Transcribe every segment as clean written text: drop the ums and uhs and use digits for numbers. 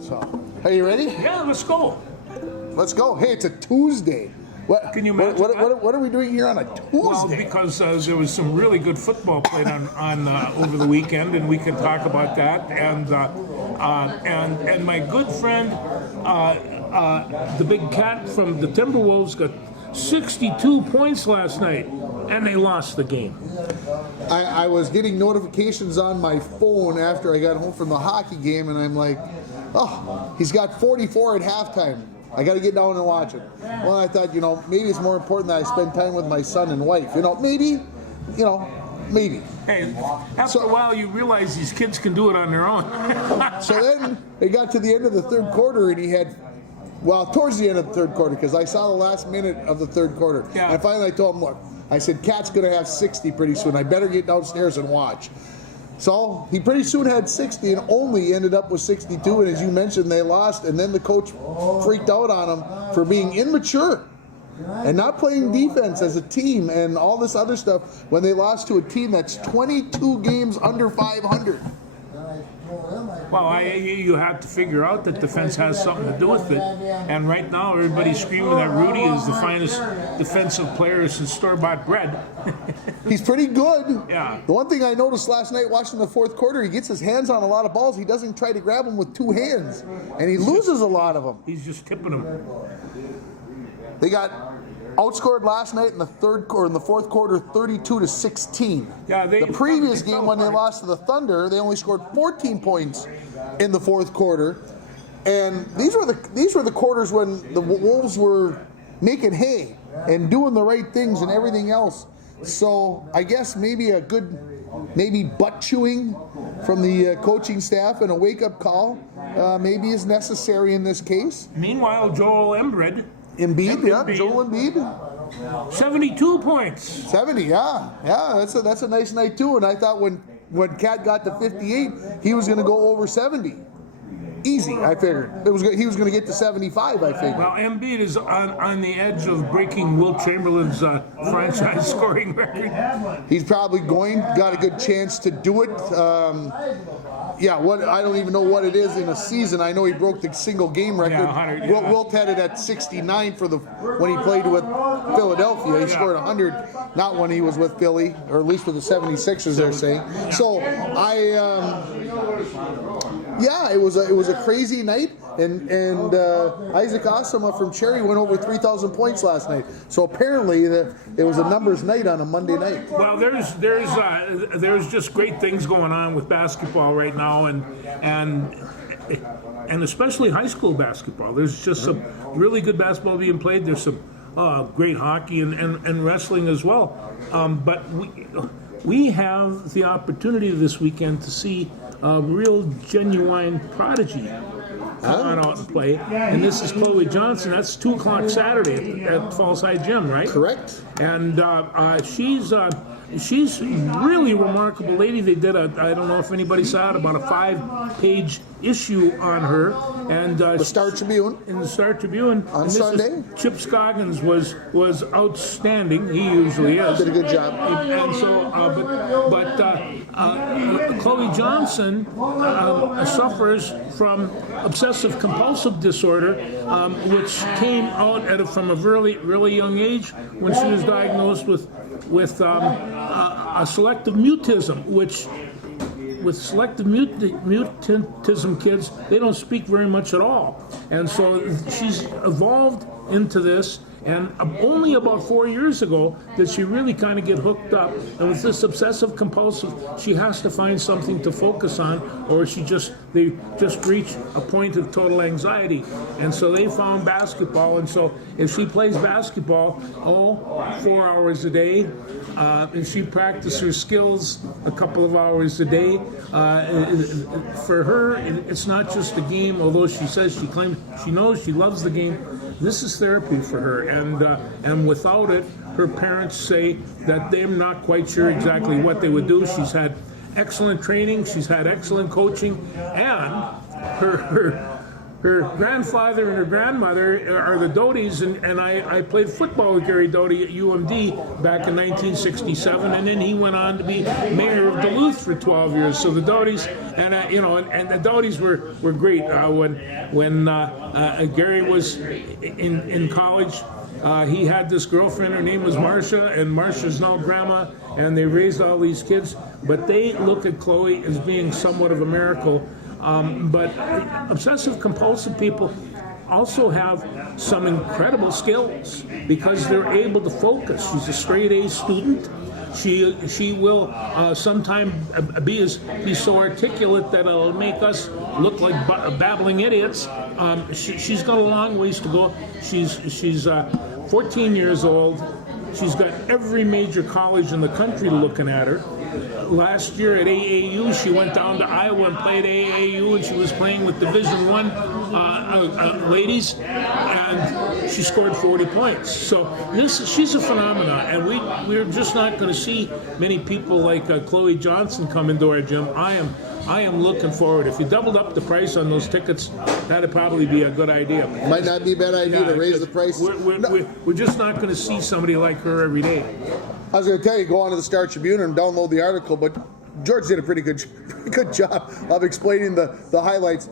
So, are you ready? Yeah, let's go. Let's go. Hey, it's a Tuesday. What, Can you imagine what are we doing here on a Tuesday? Well, because there was some really good football played on over the weekend, and we can talk about that. And my good friend, the big cat from the Timberwolves, got 62 points last night, and they lost the game. I was getting notifications on my phone after I got home from the hockey game, and I'm like, oh, he's got 44 at halftime. I got to get down and watch it. Well, I thought, maybe it's more important that I spend time with my son and wife. Maybe. Hey, after a while, you realize these kids can do it on their own. So then it got to the end of the third quarter, and he had, towards the end of the third quarter, because I saw the last minute of the third quarter. Yeah. And finally I told him, look, I said, Cat's going to have 60 pretty soon. I better get downstairs and watch. So he pretty soon had 60 and only ended up with 62. And as you mentioned, they lost. And then the coach freaked out on him for being immature and not playing defense as a team and all this other stuff when they lost to a team that's 22 games under 500. Well, you have to figure out that defense has something to do with it. And right now, everybody's screaming that Rudy is the finest defensive player since store-bought bread. He's pretty good. Yeah. The one thing I noticed last night watching the fourth quarter, he gets his hands on a lot of balls. He doesn't try to grab them with two hands. And he loses a lot of them. He's just tipping them. They got outscored last night in the fourth quarter, 32-16. Yeah, the previous game when they lost to the Thunder, they only scored 14 points in the fourth quarter, and these were the quarters when the Wolves were making hay and doing the right things and everything else. So I guess maybe butt chewing from the coaching staff and a wake up call maybe is necessary in this case. Meanwhile, Joel Embiid. Joel Embiid. 72 points. 70, yeah. That's a nice night too. And I thought when Cat got to 58, he was going to go over 70. Easy, I figured. He was going to get to 75, I figured. Well, Embiid is on the edge of breaking Wilt Chamberlain's franchise scoring record. He's probably got a good chance to do it. I don't even know what it is in a season. I know he broke the single game record. Yeah, Wilt had it at 69 when he played with Philadelphia. He scored 100, not when he was with Philly, or at least with the 76ers, they're saying. So it was a crazy night, and Isaac Asama from Cherry went over 3,000 points last night. So apparently it was a numbers night on a Monday night. Well, there's just great things going on with basketball right now, and especially high school basketball. There's just some really good basketball being played. There's some great hockey and wrestling as well. But we have the opportunity this weekend to see a real genuine prodigy come on out and play. And this is Chloe Johnson. That's 2 o'clock Saturday at Fallside Gym, right? Correct. And she's really remarkable lady. They did I don't know if anybody saw it, about a 5-page issue on her. And the Star Tribune. In the Star Tribune. On Sunday. Chip Scoggins was outstanding. He usually is. Did a good job. And so, Chloe Johnson suffers from obsessive compulsive disorder, which came out from a really, really young age when she was diagnosed with a selective mutism, which with selective mutism kids, they don't speak very much at all. And so she's evolved into this, and only about 4 years ago did she really kind of get hooked up. And with this obsessive compulsive, she has to find something to focus on, or they just reach a point of total anxiety. And so they found basketball, and so if she plays basketball 4 hours a day, and she practices her skills a couple of hours a day, for her, it's not just a game, although she says she knows she loves the game. This is therapy for her, and without it, her parents say that they're not quite sure exactly what they would do. She's had excellent training, she's had excellent coaching, and her her grandfather and her grandmother are the Doties, and I played football with Gary Doty at UMD back in 1967, and then he went on to be mayor of Duluth for 12 years. So the Doties, and and the Doties were great. When Gary was in college, he had this girlfriend. Her name was Marcia, and Marcia's now grandma, and they raised all these kids. But they look at Chloe as being somewhat of a miracle. But obsessive compulsive people also have some incredible skills because they're able to focus. She's a straight A student. She will sometime be so articulate that it'll make us look like babbling idiots. She's got a long ways to go. She's 14 years old. She's got every major college in the country looking at her. Last year at AAU, she went down to Iowa and played AAU, and she was playing with Division I ladies, and she scored 40 points. So she's a phenomenon, and we're just not going to see many people like Chloe Johnson come into our gym. I am looking forward. If you doubled up the price on those tickets, that'd probably be a good idea. Might not be a bad idea to raise the price. We're just not going to see somebody like her every day. I was going to tell you, go on to the Star Tribune and download the article, but George did a pretty good job of explaining the highlights.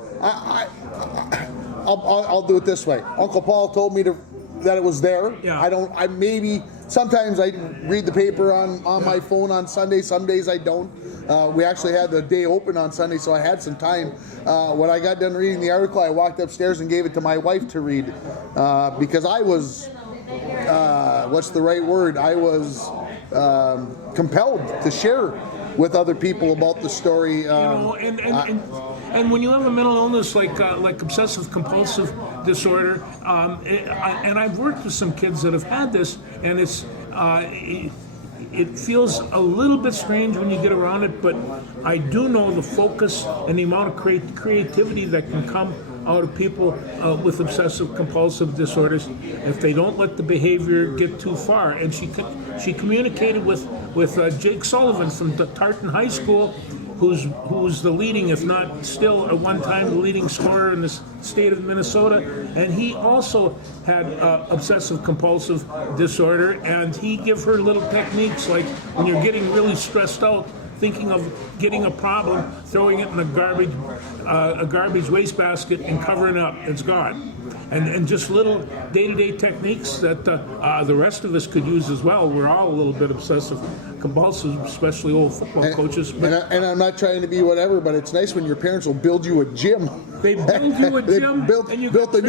I'll do it this way. Uncle Paul told me that it was there. Yeah. Sometimes I read the paper on my phone on Sunday. Some days I don't. We actually had the day open on Sunday, so I had some time. When I got done reading the article, I walked upstairs and gave it to my wife to read because I was, what's the right word? I was compelled to share with other people about the story. And when you have a mental illness like obsessive compulsive disorder, and I've worked with some kids that have had this, and it feels a little bit strange when you get around it, but I do know the focus and the amount of creativity that can come out of people with obsessive compulsive disorders if they don't let the behavior get too far. And she communicated with Jake Sullivan from Tartan High School, who's the leading, if not still at one time, the leading scorer in the state of Minnesota. And he also had obsessive compulsive disorder, and he give her little techniques like when you're getting really stressed out, thinking of getting a problem, throwing it in a garbage wastebasket and covering it up. It's gone. And just little day-to-day techniques that the rest of us could use as well. We're all a little bit obsessive compulsive, especially old football coaches. And I'm not trying to be whatever, but it's nice when your parents will build you a gym. They build you a gym, and you built a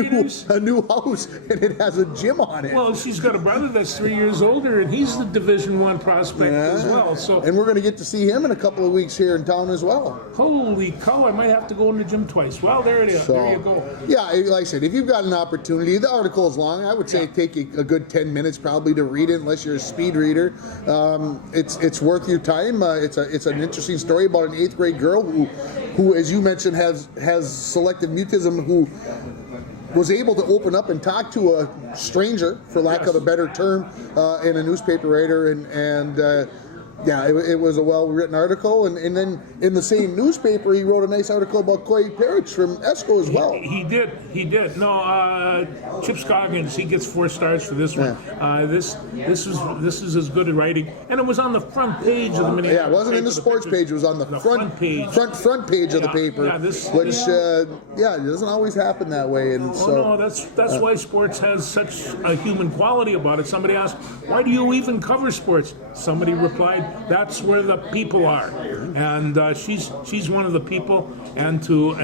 new house, and it has a gym on it. Well, she's got a brother that's 3 years older, and he's the Division I prospect as well. So, and we're going to get to see him in a couple of weeks here in town as well. Holy cow! I might have to go in the gym twice. Well, there it is. So, there you go. Yeah, like I said, if you've got an opportunity, the article is long. I would say take a good 10 minutes probably to read it, unless you're a speed reader. It's worth your time. It's an interesting story about an 8th grade girl who, as you mentioned, has selective mutism, who was able to open up and talk to a stranger, for lack of a better term, in a newspaper writer, and it was a well-written article, and then in the same newspaper he wrote a nice article about Corey Parrish from ESCO as well. He did. No, Chip Scoggins, he gets 4 stars for this one. This is as good a writing, and it was on the front page of the Minneapolis. Yeah, it wasn't in the sports page. It was on the front page, front page of the paper. Which it doesn't always happen that way. And that's why sports has such a human quality about it. Somebody asked, "Why do you even cover sports?" Somebody replied, "That's where the people are," and she's one of the people. And to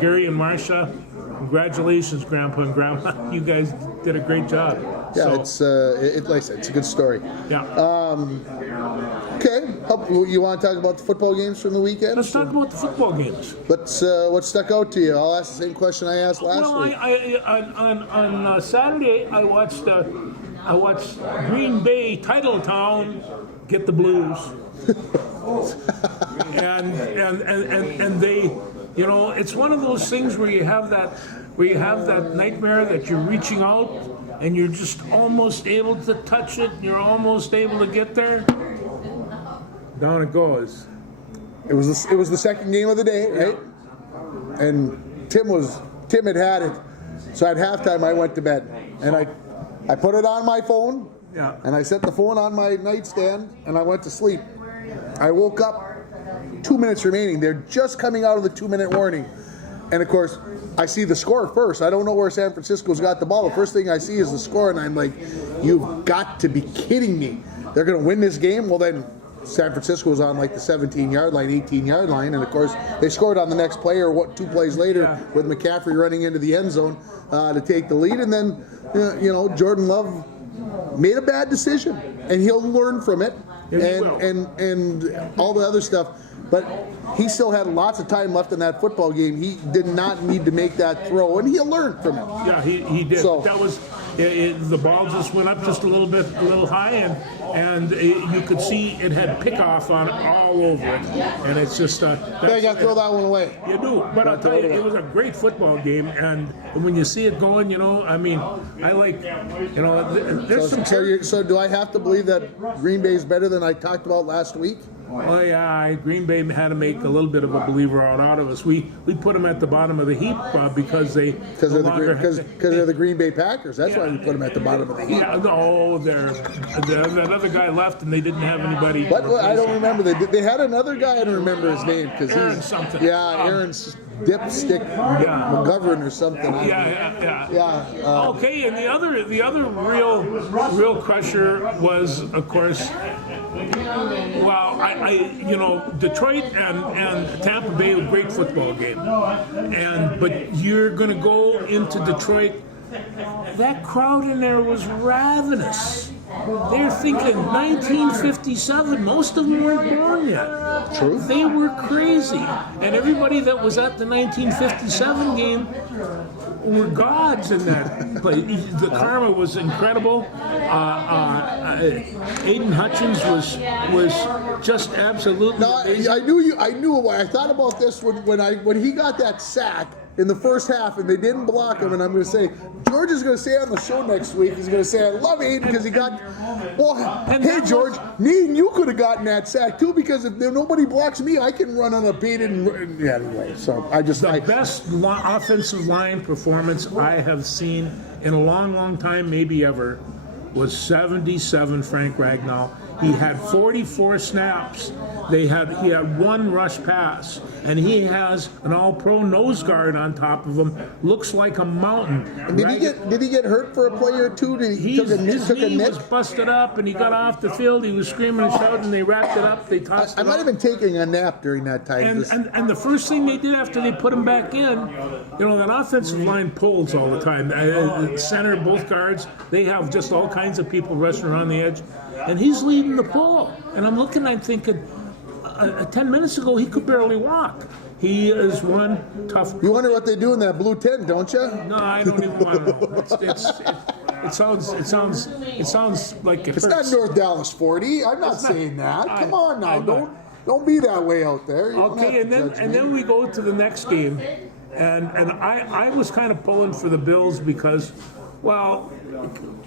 Gary and Marcia, congratulations, Grandpa and Grandma. You guys did a great job. Yeah, like I said, it's a good story. Yeah. Okay, you want to talk about the football games from the weekend? Let's talk about the football games. What stuck out to you? I'll ask the same question I asked last week. On Saturday, I watched Green Bay, Titletown, get the Blues, and they, it's one of those things where you have that nightmare that you're reaching out and you're just almost able to touch it, you're almost able to get there. Down it goes. It was the second game of the day, right? And Tim was Tim had it. So at halftime, I went to bed. And I put it on my phone. Yeah. And I set the phone on my nightstand, and I went to sleep. I woke up 2 minutes remaining. They're just coming out of the 2-minute warning. And, of course, I see the score first. I don't know where San Francisco's got the ball. The first thing I see is the score, and I'm like, you've got to be kidding me. They're going to win this game? Well, then San Francisco was on like the 17-yard line, 18-yard line, and, of course, they scored on the next play or 2 plays later with McCaffrey running into the end zone to take the lead. And then, Jordan Love made a bad decision, and he'll learn from it, and all the other stuff. But he still had lots of time left in that football game. He did not need to make that throw, and he'll learn from it. Yeah, he did. So, that was the ball just went up just a little high, and you could see it had pickoff on it all over it, and it's just. You got to throw that one away. You do, but I'll tell you, it was a great football game, and when you see it going, I mean, I like, there's some. So do I have to believe that Green Bay is better than I talked about last week? Oh yeah, Green Bay had to make a little bit of a believer out of us. We put them at the bottom of the heap because they're the Green Bay Packers. That's why we put them at the bottom of the heap. Yeah, no, that other guy left and they didn't have anybody. What? I don't remember. They had another guy. I don't remember his name because Aaron something. Yeah, Aaron's Dipstick McGovern or something. Yeah. Okay, and the other real crusher was, of course, Detroit and Tampa Bay were a great football game, but you're going to go into Detroit. That crowd in there was ravenous. They're thinking 1957. Most of them weren't born yet. True. They were crazy. And everybody that was at the 1957 game were gods in that place. The karma was incredible. Aiden Hutchins was just absolutely amazing. I knew. I thought about this when he got that sack in the first half, and they didn't block him. And I'm going to say, George is going to say on the show next week, he's going to say, I love Aiden because he got. Well, hey George, me and you could have gotten that sack too, because if nobody blocks me, I can run on a beat and anyway. So the best offensive line performance I have seen in a long time, maybe ever, was 77 Frank Ragnow. He had 44 snaps. He had 1 rush pass, and he has an all-pro nose guard on top of him. Looks like a mountain. Did he get hurt for a play or two? His knee was busted up, and he got off the field. He was screaming and shouting. They wrapped it up. They tossed it. I might have been taking a nap during that time. And the first thing they did after they put him back in, that offensive line pulls all the time. Center, both guards, they have just all kinds of people rushing around the edge. And he's leading the pull. And I'm looking, I'm thinking, 10 minutes ago, he could barely walk. He is one tough. You wonder what they do in that blue tent, don't you? No, I don't even want to know. It sounds like it's not North Dallas 40. I'm not saying that. Come on now, don't be that way out there. Okay, and then we go to the next game, and I was kind of pulling for the Bills because, well,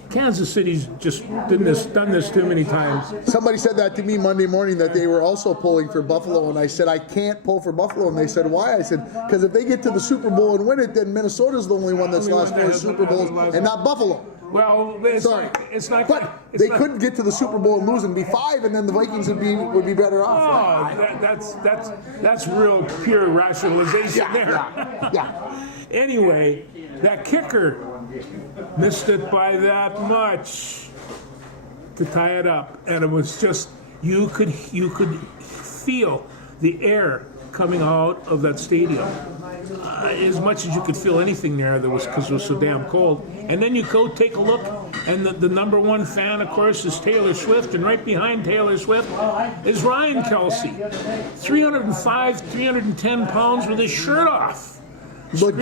Kansas City's just done this too many times. Somebody said that to me Monday morning, that they were also pulling for Buffalo, and I said, I can't pull for Buffalo. And they said, why? I said, because if they get to the Super Bowl and win it, then Minnesota's the only one that's lost 4 Super Bowls, and not Buffalo. Well, it's not. But they couldn't get to the Super Bowl and lose and be 5, and then the Vikings would be better off. Oh, that's real pure rationalization there. Yeah. Anyway, that kicker missed it by that much to tie it up, and it was just you could feel the air coming out of that stadium as much as you could feel anything there. Because it was so damn cold. And then you go take a look, and the number one fan, of course, is Taylor Swift, and right behind Taylor Swift is Ryan Kelsey, 305, 310 pounds with his shirt off. Look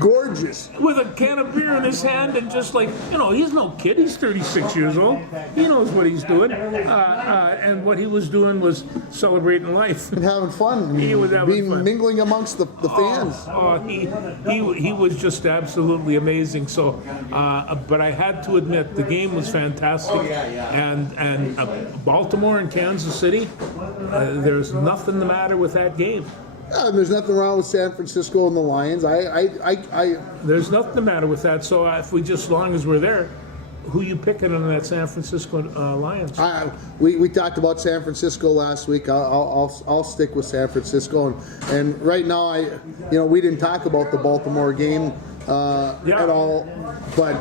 gorgeous. With a can of beer in his hand, and just like, he's no kid. He's 36 years old. He knows what he's doing. And what he was doing was celebrating life. And having fun. He was having fun. Mingling amongst the fans. He was just absolutely amazing. So, but I had to admit, the game was fantastic. And Baltimore and Kansas City, there's nothing the matter with that game. And there's nothing wrong with San Francisco and the Lions. There's nothing the matter with that. So if we just, as long as we're there, who you picking on that San Francisco Lions? We talked about San Francisco last week. I'll stick with San Francisco, and right now we didn't talk about the Baltimore game at all, but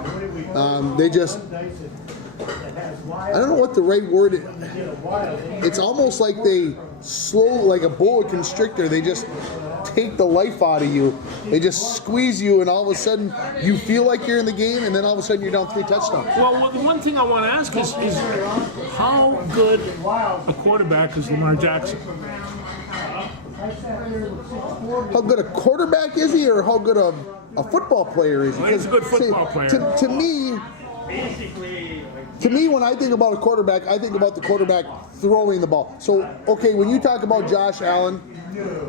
they just, I don't know what the right word is. It's almost like they like a boa constrictor. They just take the life out of you. They just squeeze you, and all of a sudden you feel like you're in the game, and then all of a sudden you're down 3 touchdowns. Well, the one thing I want to ask is how good a quarterback is Lamar Jackson? How good a quarterback is he, or how good a football player is he? Well, he's a good football player. To me, when I think about a quarterback, I think about the quarterback throwing the ball. So, okay, when you talk about Josh Allen,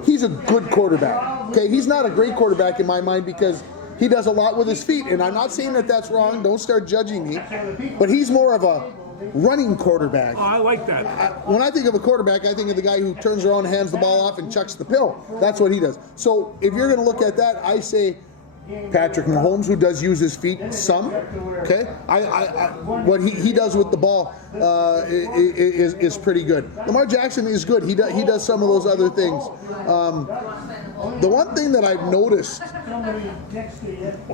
he's a good quarterback. Okay, he's not a great quarterback in my mind because he does a lot with his feet, and I'm not saying that that's wrong. Don't start judging me. But he's more of a running quarterback. Oh, I like that. When I think of a quarterback, I think of the guy who turns around, hands the ball off, and chucks the pill. That's what he does. So if you're going to look at that, I say Patrick Mahomes, who does use his feet some. Okay, what he does with the ball is pretty good. Lamar Jackson is good. He does some of those other things. The one thing that I've noticed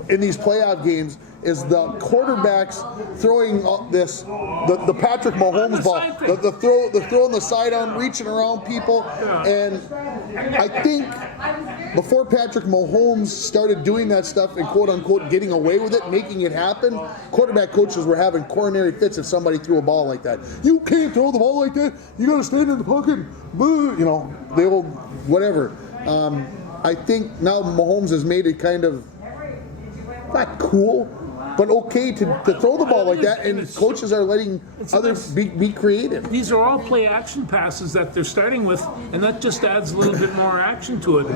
in these playoff games is the quarterbacks throwing the Patrick Mahomes ball, the throw on the sidearm, reaching around people, and I think before Patrick Mahomes started doing that stuff and quote unquote getting away with it, making it happen, quarterback coaches were having coronary fits if somebody threw a ball like that. You can't throw the ball like that. You got to stand in the pocket. Boo, the old whatever. I think now Mahomes has made it kind of not cool, but okay to throw the ball like that, and coaches are letting others be creative. These are all play action passes that they're starting with, and that just adds a little bit more action to it.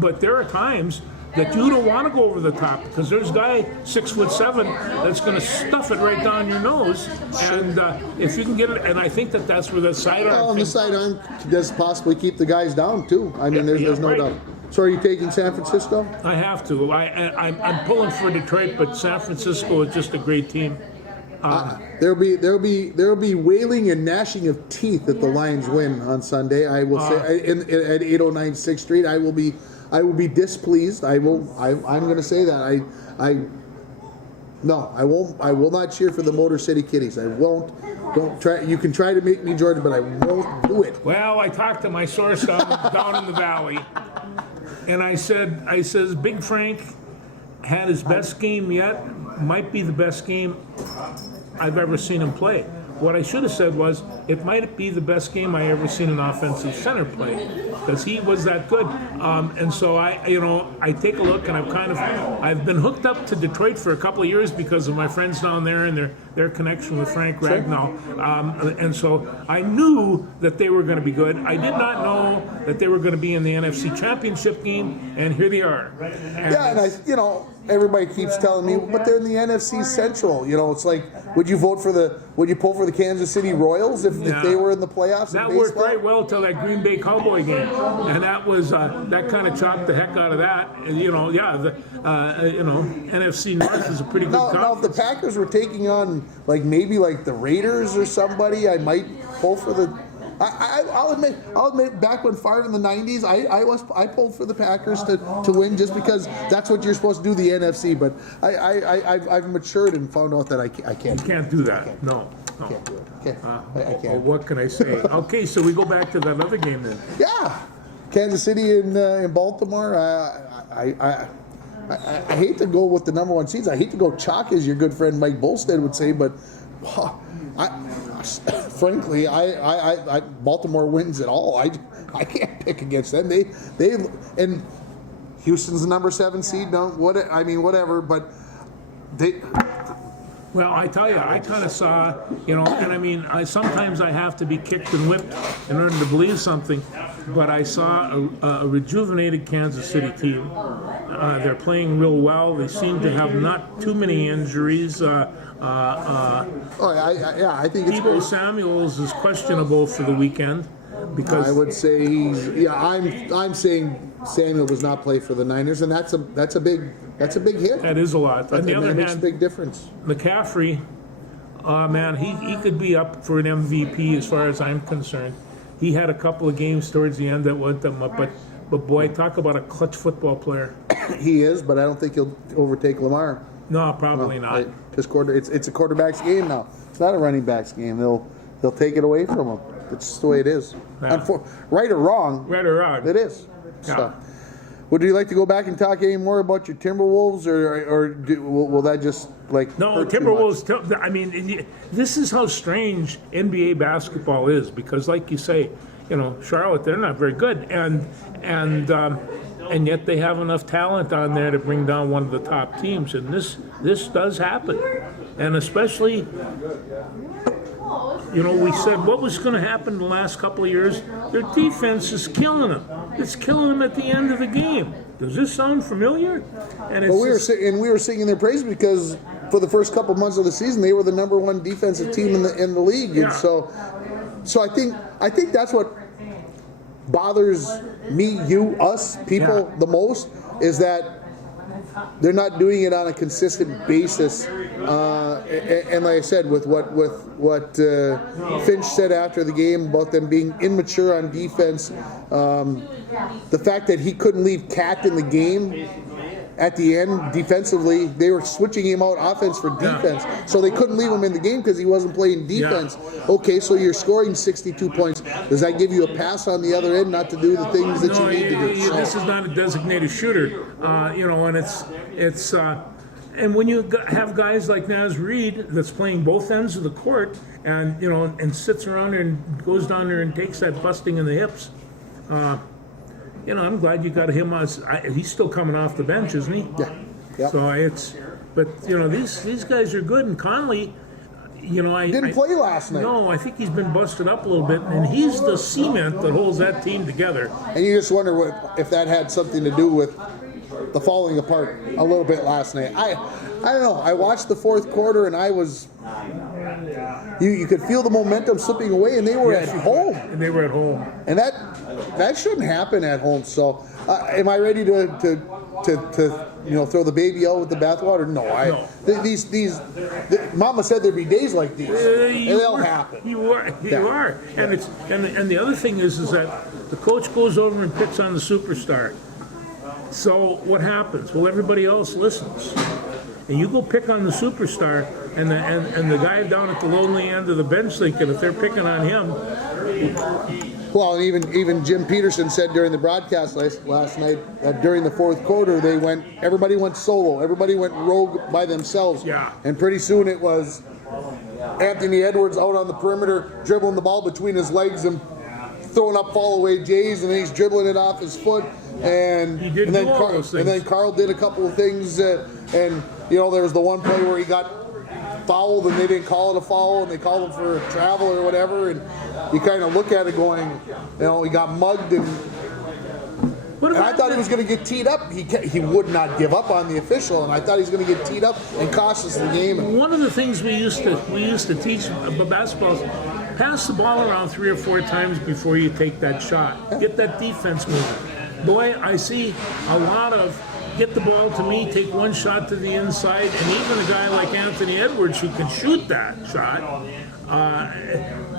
But there are times that you don't want to go over the top because there's a guy 6'7" that's going to stuff it right down your nose, and if you can get it, and I think that's where the sidearm. Well, the sidearm does possibly keep the guys down too. I mean, there's no doubt. So are you taking San Francisco? I have to. I'm pulling for Detroit, but San Francisco is just a great team. There'll be wailing and gnashing of teeth if the Lions win on Sunday. I will say at 809 6th Street. I will be displeased. I'm going to say that. I won't. I will not cheer for the Motor City Kitties. I won't. Don't try. You can try to make me, Jordan, but I won't do it. Well, I talked to my source down in the valley, and I says Big Frank had his best game yet. Might be the best game I've ever seen him play. What I should have said was, it might be the best game I ever seen an offensive center play, because he was that good. And so I take a look, and I've been hooked up to Detroit for a couple of years because of my friends down there and their connection with Frank Ragnow. And so I knew that they were going to be good. I did not know that they were going to be in the NFC Championship game, and here they are. And everybody keeps telling me, but they're in the NFC Central. It's like, would you pull for the Kansas City Royals if they were in the playoffs? That worked very well till that Green Bay Cowboy game, and that was that kind of chopped the heck out of that. And NFC North is a pretty good conference. Now, if the Packers were taking on maybe the Raiders or somebody, I might pull for the. I'll admit, back when Favre in the '90s, I pulled for the Packers to win just because that's what you're supposed to do, the NFC. But I've matured and found out that I can't. You can't do that. No. Can't do it. I can't. Well, what can I say? Okay, so we go back to that other game then. Yeah, Kansas City and Baltimore. I hate to go with the number one seeds. I hate to go chalk, as your good friend Mike Bolstead would say, but frankly, Baltimore wins it all. I can't pick against them. They and Houston's the number 7 seed. Whatever, but they. Well, I tell you, I kind of saw, sometimes I have to be kicked and whipped in order to believe something, but I saw a rejuvenated Kansas City team. They're playing real well. They seem to have not too many injuries. I think it's Deebo Samuels is questionable for the weekend. Because I would say I'm saying Samuel does not play for the Niners, and that's a big hit. that is a lot. On the other That makes a hand, big difference. McCaffrey, man, he could be up for an MVP as far as I'm concerned. He had a couple of games towards the end that went them up, but boy, talk about a clutch football player. He is, but I don't think he'll overtake Lamar. No, probably not. Because it's a quarterback's game now. It's not a running back's game. They'll take it away from him. It's just the way it is. Yeah. Right or wrong, Right or wrong. it is. Yeah. So, would you like to go back and talk any more about your Timberwolves, or will that just No, hurt too Timberwolves. I mean, this is how strange NBA basketball is because, like you say, Charlotte, they're not very good, and yet they have enough talent on there to bring down one of the top teams, and this does happen, and especially. We said what was going to happen the last couple of years. Their defense is killing them. It's killing them at the end of the game. Does this sound familiar? And it's we were singing their praise because for the first couple months of the season, they were the number one defensive team in the league. Yeah. And so I think that's what bothers me, you, us, people the most is that they're not doing it on a consistent basis. And like I said, with what Finch said after the game about them being immature on defense, the fact that he couldn't leave Cat in the game at the end defensively, they were switching him out offense for defense. So they couldn't leave him in the game because he wasn't playing defense. Yeah. Okay, so you're scoring 62 points. Does that give you a pass on the other end not to do the things that you need to do? This is not a designated shooter, and it's and when you have guys like Naz Reid that's playing both ends of the court and and sits around there and goes down there and takes that busting in the hips, I'm glad you got him as he's still coming off the bench, isn't he? Yeah. Yep. So these guys are good, and Conley, didn't play last night. No, I think he's been busted up a little bit, and he's the cement that holds that team together. And you just wonder if that had something to do with the falling apart a little bit last night. I don't know. I watched the fourth quarter, and I was. You could feel the momentum slipping away, and they were at home. And they were at home. And that shouldn't happen at home. So, am I ready to throw the baby out with the bathwater? No. These Mama said there'd be days like these, and they'll happen. You are, and it's and the other thing is that the coach goes over and picks on the superstar. So what happens? Well, everybody else listens, and you go pick on the superstar, and the guy down at the lonely end of the bench thinking if they're picking on him. Well, and even Jim Peterson said during the broadcast last night that during the fourth quarter everybody went solo, everybody went rogue by themselves. Yeah. And pretty soon it was Anthony Edwards out on the perimeter, dribbling the ball between his legs and throwing up fall away Jays, and then he's dribbling it off his foot. And then Carl did a couple of things, and there was the one play where he got fouled and they didn't call it a foul and they called him for a travel or whatever, and you kind of look at it going, he got mugged, and I thought he was going to get teed up. He would not give up on the official, and I thought he was going to get teed up and cost us the game. One of the things we used to teach about basketball is pass the ball around 3 or 4 times before you take that shot. Get that defense moving. Boy, I see a lot of get the ball to me, take one shot to the inside, and even a guy like Anthony Edwards who can shoot that shot,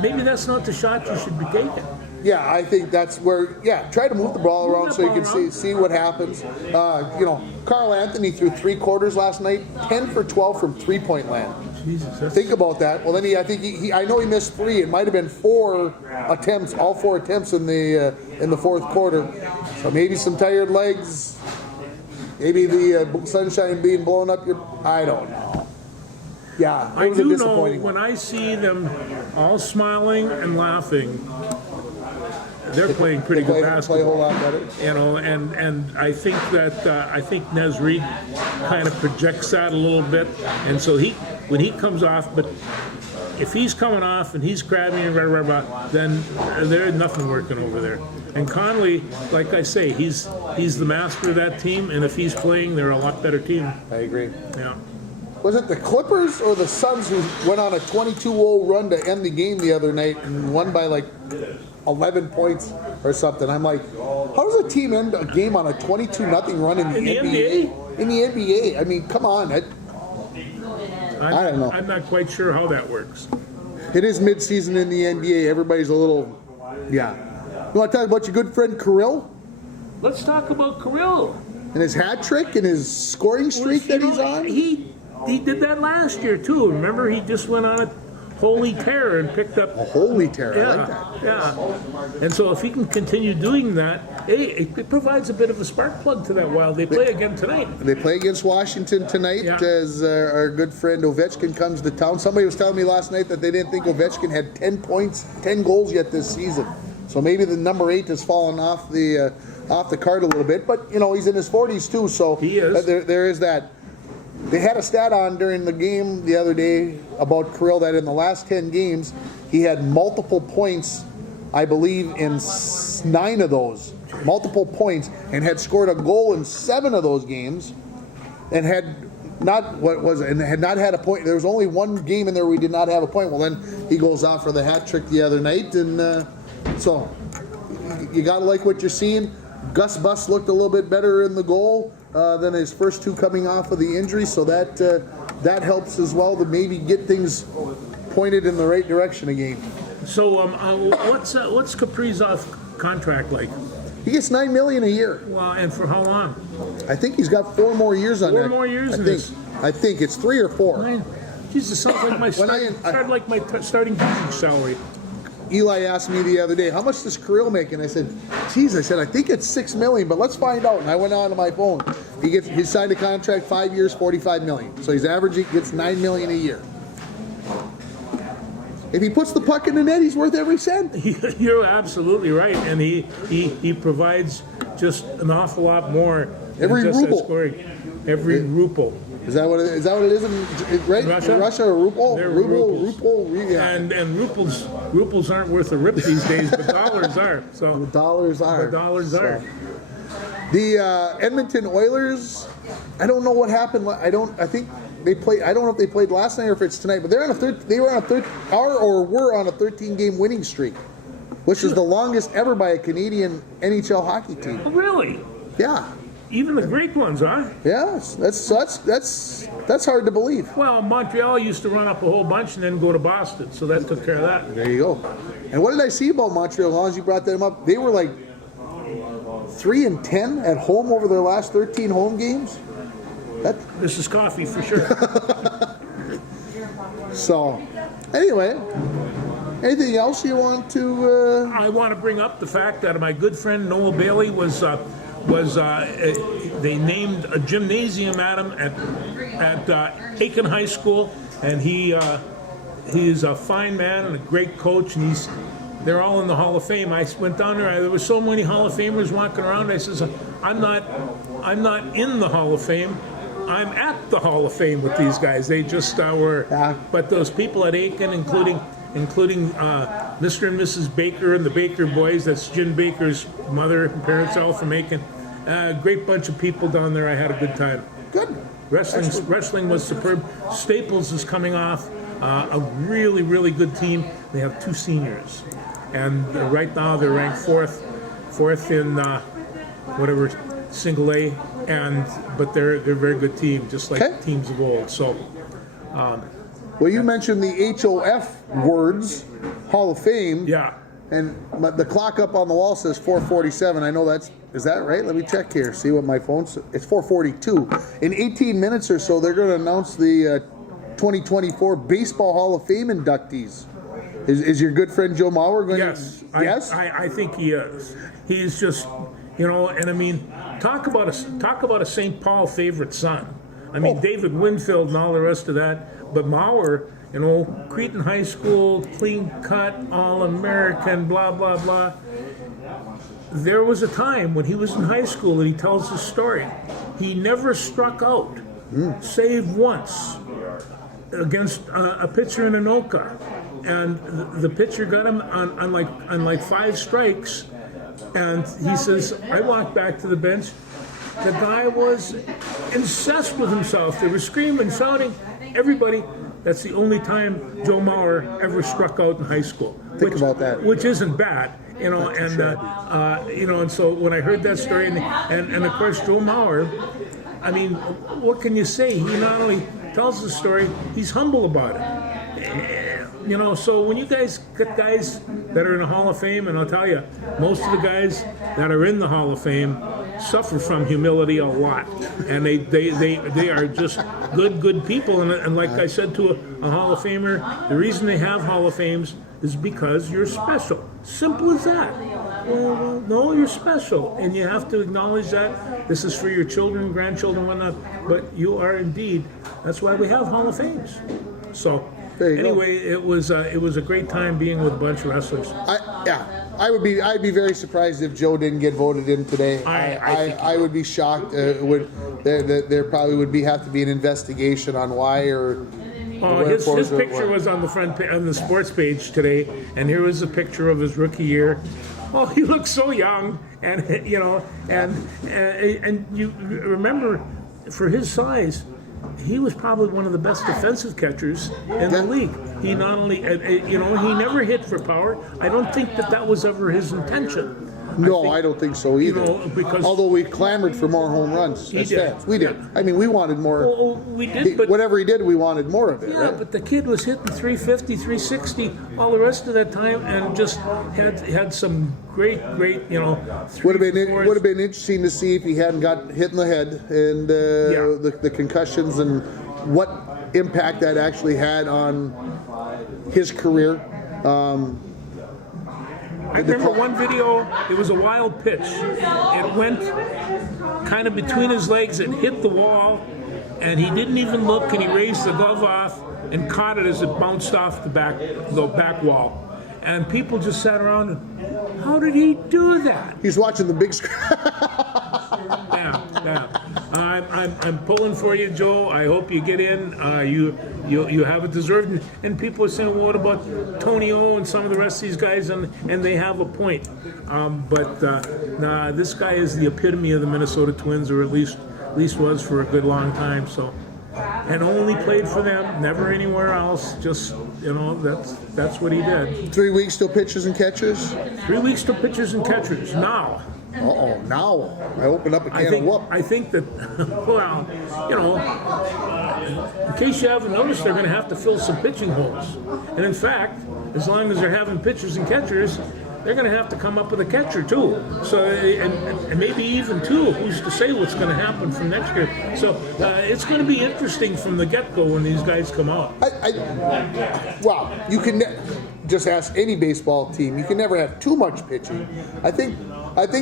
maybe that's not the shot you should be taking. Yeah, I think that's where, try to move the ball around so you can see what happens. Carl Anthony threw 3 quarters last night, 10 for 12 from three-point land. Jesus, think about that. Well, then I know he missed 3. It might have been 4 attempts, all 4 attempts in the fourth quarter. So maybe some tired legs, maybe the sunshine being blown up I don't know. Yeah, it was a disappointing when I see them all smiling and laughing, they're playing pretty good basketball. Play a whole lot better. And I think that Naz Reid kind of projects that a little bit, and so when he comes off, but if he's coming off and he's grabbing and then there's nothing working over there. And Conley, like I say, he's the master of that team, and if he's playing, they're a lot better team. I agree. Yeah. Was it the Clippers or the Suns who went on a 22-0 run to end the game the other night and won by 11 points or something. I'm like, how does a team end a game on a 22-0 run in the NBA? In the NBA? I mean, come on. I don't know. I'm not quite sure how that works. It is midseason in the NBA. Everybody's a little, yeah. You want to talk about your good friend Kirill? Let's talk about Kirill. And his hat trick and his scoring streak that he's on? He did that last year, too. Remember, he just went on a holy tear and picked up... A holy tear, yeah, I like that. Yeah. And so if he can continue doing that, it provides a bit of a spark plug to that Wild. They play again tonight. They play against Washington tonight Yeah. as our good friend Ovechkin comes to town. Somebody was telling me last night that they didn't think Ovechkin had 10 points, 10 goals yet this season. So maybe the number 8 has fallen off the card a little bit. But, you know, he's in his 40s too, so he is. There is that. They had a stat on during the game the other day about Kirill that in the last 10 games, he had multiple points, I believe, in 9 of those. Multiple points, and had scored a goal in 7 of those games, and had not had a point. There was only one game in there where he did not have a point. Well, then he goes out for the hat trick the other night, and so you gotta like what you're seeing. Gus Bus looked a little bit better in the goal than his first 2 coming off of the injury, so that helps as well to maybe get things pointed in the right direction again. So what's Kaprizov's contract like? He gets $9 million a year. Well, and for how long? I think he's got 4 more years on that. 4 more years in this? I think it's 3 or 4. Nine. Jesus, sounds like my starting pitching salary. Eli asked me the other day, how much does Kirill make? And I said, geez, I think it's $6 million, but let's find out. And I went on to my phone. He signed a contract, 5 years, $45 million. So he's averaging, gets $9 million a year. If he puts the puck in the net, he's worth every cent. You're absolutely right, and he provides just an awful lot more. Every than just ruble. that scoring. Every ruble. Is that what it is right? Russia? In Russia, a ruble? They're Ruble, yeah. And ruples aren't worth a rip these days, but dollars are. So The dollars are. The dollars are. The Edmonton Oilers, I don't know what happened. I don't know if they played last night or if it's tonight, but were on a 13-game winning streak, which is the longest ever by a Canadian NHL hockey team. Oh, really? Yeah. Even the great ones, huh? Yes, that's hard to believe. Well, Montreal used to run up a whole bunch and then go to Boston, so that took care of that. There you go. And what did I see about Montreal? As long as you brought them up, they were like 3-10 at home over their last 13 home games. This is coffee for sure. So, anyway, anything else you want to? I want to bring up the fact that my good friend Noel Bailey was they named a gymnasium at him at Aiken High School, and he's a fine man and a great coach, and they're all in the Hall of Fame. I went down there. There were so many Hall of Famers walking around. I says, I'm not in the Hall of Fame. I'm at the Hall of Fame with these guys. They just were. Yeah. But those people at Aiken, including Mr. and Mrs. Baker and the Baker boys. That's Jen Baker's mother and parents, all from Aiken. Great bunch of people down there. I had a good time. Good. Wrestling was superb. Staples is coming off a really, really good team. They have 2 seniors, and right now they're ranked fourth in whatever single A, but they're a very good team, just like teams of old. So. Well, you mentioned the HOF words, Hall of Fame. Yeah. And the clock up on the wall says 4:47. I know is that right? Let me check here. See what my phone says. It's 4:42. In 18 minutes or so, they're going to announce the 2024 Baseball Hall of Fame inductees. Is your good friend Joe Mauer going yes. to? Yes. I think he is. He's just, and I mean, talk about a St. Paul favorite son. I mean, David Winfield and all the rest of that. But Mauer, Cretin High School, clean cut, All-American, blah, blah, blah. There was a time when he was in high school that he tells his story. He never struck out, save once, against a pitcher in Anoka. And the pitcher got him on like 5 strikes. And he says, I walked back to the bench. The guy was incensed with himself. They were screaming, shouting, everybody. That's the only time Joe Mauer ever struck out in high school. Think about that. Which isn't bad. and so when I heard that story, and of course Joe Mauer, I mean, what can you say? He not only tells the story, he's humble about it. So when you guys get guys that are in the Hall of Fame, and I'll tell you, most of the guys that are in the Hall of Fame suffer from humility a lot, and they are just good people. And like I said to a Hall of Famer, the reason they have Hall of Fames is because you're special. Simple as that. Well, no, you're special, and you have to acknowledge that. This is for your children, grandchildren, whatnot. But you are indeed. That's why we have Hall of Fames. So anyway, it was a great time being with a bunch of wrestlers. I'd be very surprised if Joe didn't get voted in today. I would be shocked. There probably would have to be an investigation on why or. Oh, his picture was on the front on the sports page today, and here was a picture of his rookie year. Oh, he looks so young, and and you remember, for his size, he was probably one of the best defensive catchers in the league. He not only, he never hit for power. I don't think that was ever his intention. I don't think so either. Because although we clamored for more home runs as fans. We did. I mean, we wanted more. Well, we did, but whatever he did, we wanted more of it. Yeah, right? but the kid was hitting 350, 360 all the rest of that time, and just had some great. Would have been interesting to see if he hadn't got hit in the head and the concussions and what impact that actually had on his career. I remember one video, it was a wild pitch. It went kind of between his legs and hit the wall, and he didn't even look, and he raised the glove off and caught it as it bounced off the back wall. And people just sat around and, how did he do that? He's watching the big screen. Yeah. I'm pulling for you, Joe. I hope you get in. You have it deserved. And people are saying, well, what about Tony O and some of the rest of these guys? And they have a point. But this guy is the epitome of the Minnesota Twins, or at least was for a good long time. So, and only played for them, never anywhere else. Just that's what he did. 3 weeks till pitchers and catchers. 3 weeks till pitchers and catchers. Now. Now I opened up a can of whoop. I think that, well, in case you haven't noticed, they're going to have to fill some pitching holes. And in fact, as long as they're having pitchers and catchers, they're going to have to come up with a catcher too. So, and maybe even two. Who's to say what's going to happen from next year? So it's going to be interesting from the get-go when these guys come out. You can just ask any baseball team. You can never have too much pitching. I think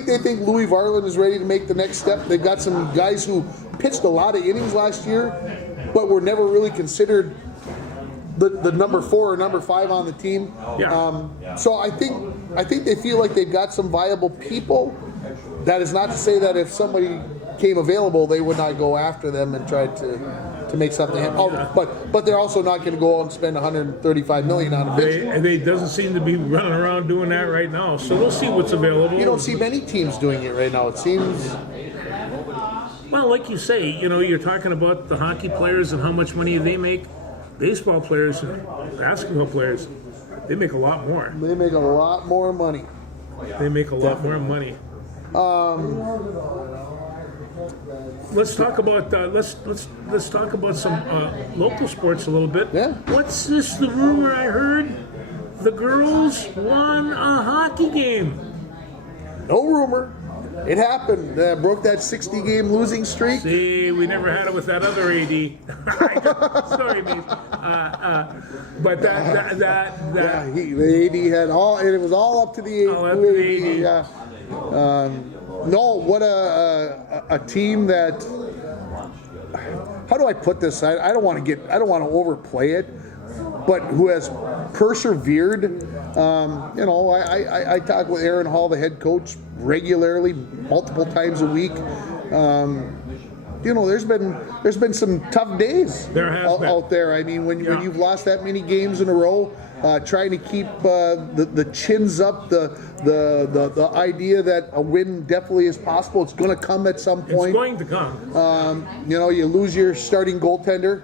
they think Louis Varland is ready to make the next step. They've got some guys who pitched a lot of innings last year, but were never really considered the number 4 or number 5 on the team. Yeah. So I think they feel like they've got some viable people. That is not to say that if somebody came available, they would not go after them and try to make something happen. But they're also not going to go out and spend $135 million on a pitcher. They doesn't seem to be running around doing that right now. So we'll see what's available. You don't see many teams doing it right now. It seems. Well, like you say, you're talking about the hockey players and how much money they make. Baseball players, basketball players, they make a lot more. They make a lot more money. More money. Let's talk about let's talk about some local sports a little bit. Yeah. What's this? The rumor I heard: the girls won a hockey game. No rumor. It happened. Broke that 60-game losing streak. See, we never had it with that other AD. Sorry, mate. But that. Yeah, the AD had all, and it was all up to the AD. All up to the AD. Yeah. No, what a team that. How do I put this? I don't want to overplay it, but who has persevered. I talk with Aaron Hall, the head coach, regularly, multiple times a week. There's been some tough days out there. I mean, when you've lost that many games in a row, trying to keep the chins up, the idea that a win definitely is possible. It's going to come at some point. It's going to come. You lose your starting goaltender.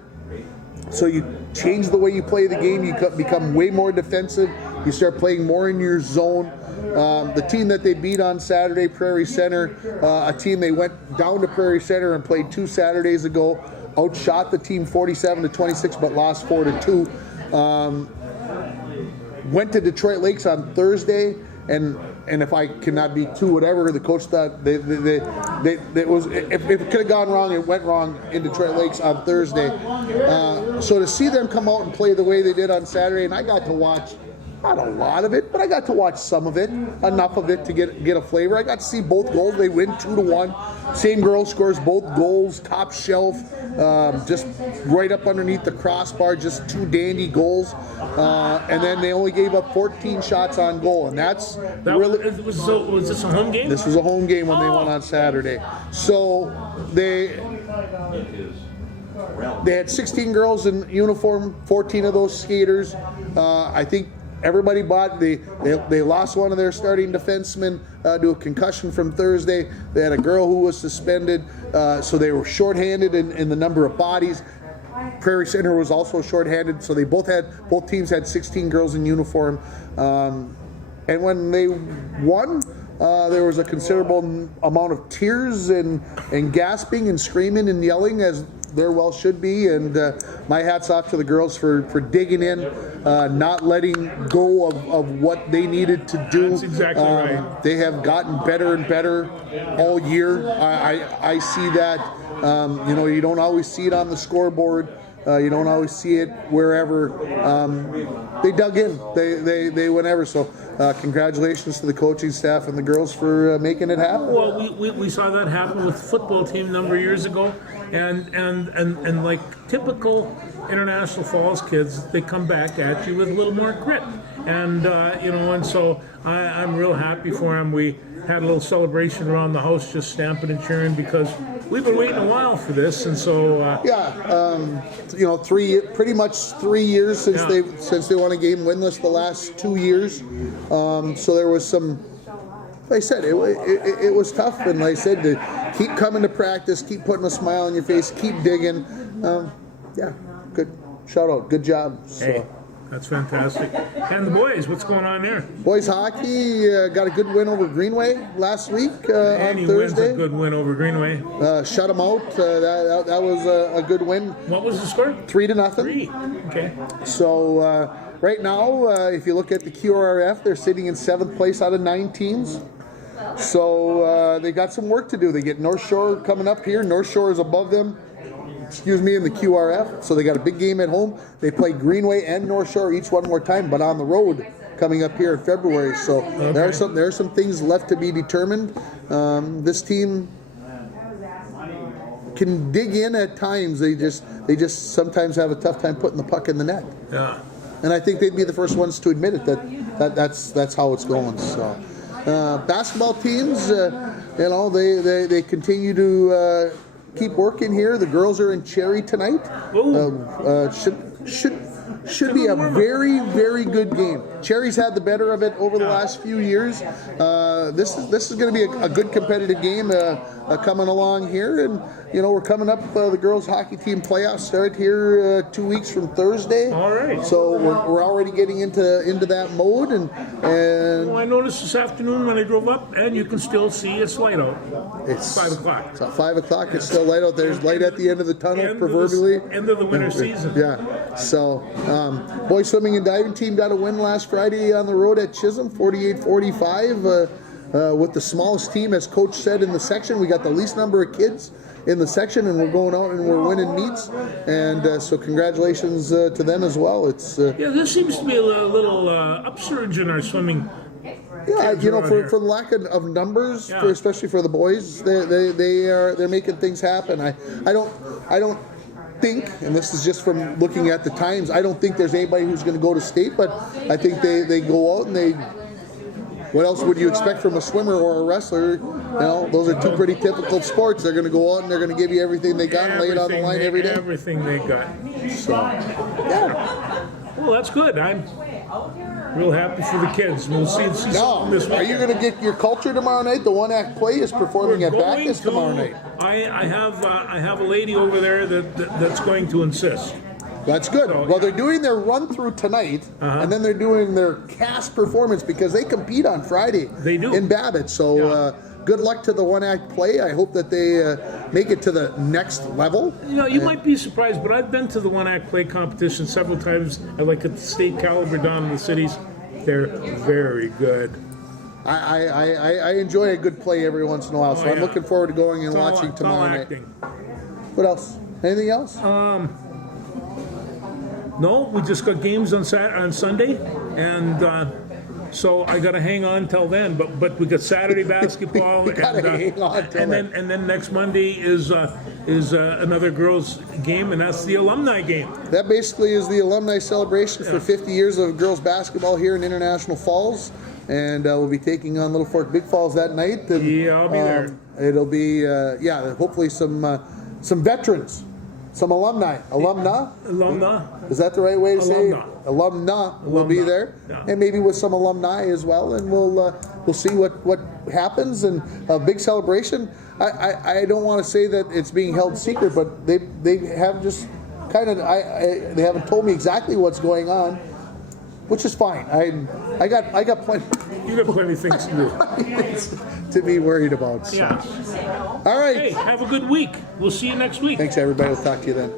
So you change the way you play the game. You become way more defensive. You start playing more in your zone. The team that they beat on Saturday, Prairie Center, a team they went down to Prairie Center and played 2 Saturdays ago, outshot the team 47-26, but lost 4-2. Went to Detroit Lakes on Thursday, and if I cannot be too whatever, the coach thought it was, if it could have gone wrong, it went wrong in Detroit Lakes on Thursday. So to see them come out and play the way they did on Saturday, and I got to watch, not a lot of it, but I got to watch some of it, enough of it to get a flavor. I got to see both goals. They win 2-1. Same girl scores both goals, top shelf, just right up underneath the crossbar, just 2 dandy goals. And then they only gave up 14 shots on goal, and that's really. Was this a home game? This was a home game when they won on Saturday. So they had 16 girls in uniform, 14 of those skaters. I think everybody bought. They lost one of their starting defensemen to a concussion from Thursday. They had a girl who was suspended, so they were shorthanded in the number of bodies. Prairie Center was also shorthanded, so both teams had 16 girls in uniform. And when they won, there was a considerable amount of tears and gasping and screaming and yelling, as there well should be. And my hat's off to the girls for digging in, not letting go of what they needed to do. That's exactly right. They have gotten better and better all year. I see that. You don't always see it on the scoreboard. You don't always see it wherever. They dug in. They went ever. So congratulations to the coaching staff and the girls for making it happen. Well, we saw that happen with the football team a number of years ago, and like typical International Falls kids, they come back at you with a little more grit, and and so I'm real happy for them. We had a little celebration around the house, just stamping and cheering, because we've been waiting a while for this, and so pretty much 3 years since they won a game winless the last 2 years. So there was some. Like I said, it was tough, and like I said, to keep coming to practice, keep putting a smile on your face, keep digging. Good shout out, good job. So. Hey, that's fantastic. And the boys, what's going on there? Boys hockey got a good win over Greenway last week on Thursday. Wins a good win over Greenway. Shut them out. That was a good win. What was the score? 3-0. 3. Okay. So right now, if you look at the QRF, they're sitting in 7th place out of 9 teams. So they got some work to do. They get North Shore coming up here. North Shore is above them. In the QRF. So they got a big game at home. They play Greenway and North Shore each one more time, but on the road coming up here in February. So there are some things left to be determined. This team can dig in at times. They just sometimes have a tough time putting the puck in the net. Yeah. And I think they'd be the first ones to admit it that's how it's going. So basketball teams, they continue to keep working here. The girls are in Cherry tonight. Should be a very, very good game. Cherry's had the better of it over the last few years. This is going to be a good competitive game coming along here, and we're coming up. The girls hockey team playoffs start here 2 weeks from Thursday. All right. So we're already getting into that mode, and I noticed this afternoon when I drove up, and you can still see it's light out. It's 5 o'clock. It's at 5 o'clock. It's still light out. There's light at the end of the tunnel, proverbially. End of the winter season. Yeah. So, boys swimming and diving team got a win last Friday on the road at Chisholm, 48-45. With the smallest team, as Coach said in the section, we got the least number of kids in the section, and we're going out and we're winning meets. And so, congratulations to them as well. It's there seems to be a little upsurge in our swimming. Yeah, for the lack of numbers, especially for the boys, they're making things happen. I don't think, and this is just from looking at the times, I don't think there's anybody who's going to go to state, but I think they go out and they. What else would you expect from a swimmer or a wrestler? Those are two pretty typical sports. They're going to go out and they're going to give you everything they got and lay it on the line every day. Everything they got. So, yeah. Well, that's good. I'm real happy for the kids. We'll see now, this weekend. Are you going to get your culture tomorrow night? The One Act Play is performing at Bacchus tomorrow night. I have a lady over there that's going to insist. That's good. So, Well, they're doing their run through tonight, and then they're doing their cast performance because they compete on Friday. They do. In Babbitt. So good luck to the one-act play. I hope that they make it to the next level. You know, you might be surprised, but I've been to the one-act play competition several times, like at the state caliber down in the cities. They're very good. I enjoy a good play every once in a while, so I'm looking forward to going and watching It's all tomorrow night. acting. What else? Anything else? No, we just got games on Sunday, and so I got to hang on till then. But we got Saturday basketball, You gotta hang on till and then next Monday is another girls' game, and that's the alumni game. That basically is the alumni celebration for 50 years of girls basketball here in International Falls, and we'll be taking on Little Fork Big Falls that night. And, Yeah, I'll be there. It'll be hopefully some veterans, some alumni. Alumna. Is that the right way to say it? Alumna. Will be there, Yeah. and maybe with some alumni as well, and we'll see what happens. And a big celebration. I don't want to say that it's being held secret, but they have just kind of they haven't told me exactly what's going on, which is fine. I got plenty You got plenty of things to do. to be worried about. So. Yeah. All right. Hey, have a good week. We'll see you next week. Thanks, everybody. We'll talk to you then.